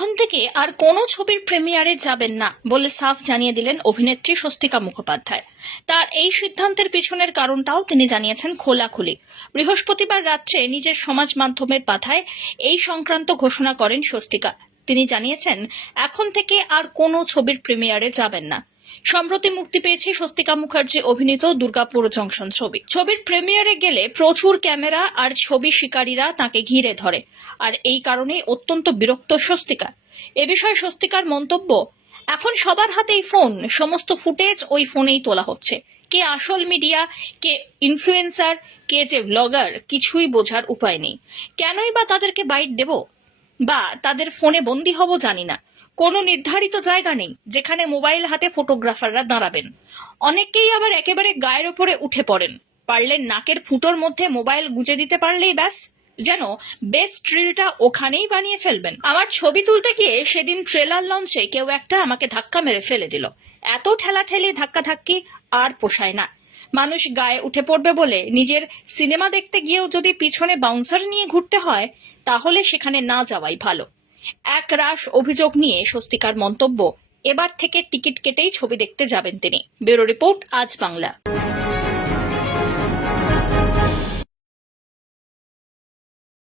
এখন থেকে আর কোনো ছবির প্রিমিয়ারে যাবেন না বলে সাফ জানিয়ে দিলেন অভিনেত্রী স্বস্তিকা মুখোপাধ্যায়। তার এই সিদ্ধান্তের পিছনের কারণটাও তিনি জানিয়েছেন খোলাখুলি। বৃহস্পতিবার রাত্রে নিজের সমাজ মাধ্যমের বাধায় এই সংক্রান্ত ঘোষণা করেন স্বস্তিকা। তিনি জানিয়েছেন, এখন থেকে আর কোনো ছবির প্রিমিয়ারে যাবেন না। সম্প্রতি মুক্তি পেয়েছে স্বস্তিকা মুখার্জি অভিনীত দুর্গাপুর জংশন ছবি। ছবির প্রিমিয়ারে গেলে প্রচুর ক্যামেরা আর ছবি শিকারীরা তাকে ঘিরে ধরে। আর এই কারণে অত্যন্ত বিরক্ত স্বস্তিকা। এ বিষয়ে স্বস্তিকার মন্তব্য, এখন সবার হাতেই ফোন, সমস্ত ফুটেজ ওই ফোনেই তোলা হচ্ছে। কে আসল মিডিয়া, কে ইনফ্লুয়েন্সার কে যে ব্লগার কিছুই বোঝার উপায় নেই। কেনই বা তাদেরকে বাইট দেব? বা তাদের ফোনে বন্দি হব জানি না। কোনো নির্ধারিত জায়গা নেই যেখানে মোবাইল হাতে ফটোগ্রাফাররা দাঁড়াবেন। অনেকেই আবার একেবারে গায়ের ওপরে উঠে পড়েন। পারলে নাকের ফুটোর মধ্যে মোবাইল গুঁজে দিতে পারলেই ব্যাস, যেন বেস্ট রিলটা ওখানেই বানিয়ে ফেলবেন। আমার ছবি তুলতে গিয়ে সেদিন ট্রেলার লঞ্চে কেউ একটা আমাকে ধাক্কা মেরে ফেলে দিল। এত ঠেলাঠেলি ধাক্কা ধাক্কি আর পোষায় না। মানুষ গায়ে উঠে পড়বে বলে নিজের সিনেমা দেখতে গিয়েও যদি পিছনে বাউন্সার নিয়ে ঘুরতে হয়, তাহলে সেখানে না যাওয়াই ভালো। এক রাশ অভিযোগ নিয়ে স্বস্তিকার মন্তব্য। এবার থেকে টিকিট কেটেই ছবি দেখতে যাবেন তিনি। ব্যুরো রিপোর্ট, আজ বাংলা।